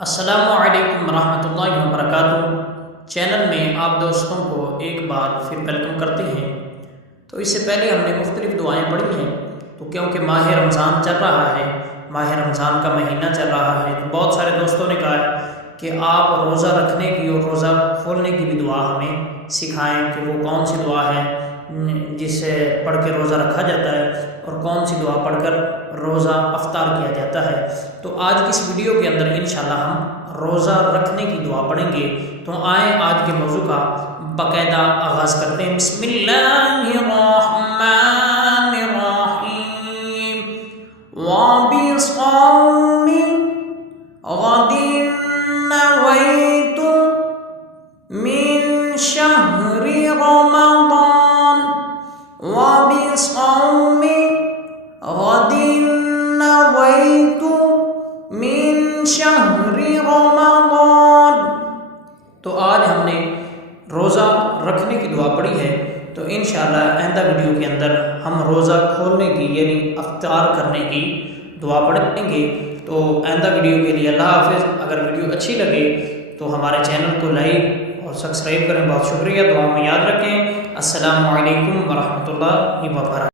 السلام علیکم ورحمۃ اللہ وبرکاتہ۔ چینل میں آپ دوستوں کو ایک بار پھر ویلکم کرتے ہیں۔ تو اس سے پہلے ہم نے مختلف دعائیں پڑھی ہیں، تو کیونکہ ماہ رمضان چل رہا ہے، ماہ رمضان کا مہینہ چل رہا ہے، تو بہت سارے دوستوں نے کہا ہے کہ آپ روزہ رکھنے کی اور روزہ کھولنے کی بھی دعا ہمیں سکھائیں کہ وہ کون سی دعا ہے جس سے پڑھ کے روزہ رکھا جاتا ہے اور کون سی دعا پڑھ کر روزہ افطار کیا جاتا ہے۔ تو آج کی اس ویڈیو کے اندر انشاءاللہ ہم روزہ رکھنے کی دعا پڑھیں گے۔ تو آئیں آج کے موضوع کا باقاعدہ آغاز کرتے ہیں۔ بسم اللہ الرحمن الرحیم۔ وَبِصَوْمِ غَدٍ نَوَيْتُ مِنْ شَهْرِ رَمَضَانَ وَبِصَوْمِ غَدٍ نَوَيْتُ مِنْ شَهْرِ رَمَضَانَ۔ تو آج ہم نے روزہ رکھنے کی دعا پڑھی ہے، تو انشاءاللہ آئندہ ویڈیو کے اندر ہم روزہ کھولنے کی یعنی افطار کرنے کی دعا پڑھیں گے۔ تو آئندہ ویڈیو کے لیے اللہ حافظ۔ اگر ویڈیو اچھی لگے تو ہمارے چینل کو لائک اور سبسکرائب کریں۔ بہت شکریہ، دعا میں یاد رکھیں۔ السلام علیکم ورحمۃ اللہ وبرکاتہ۔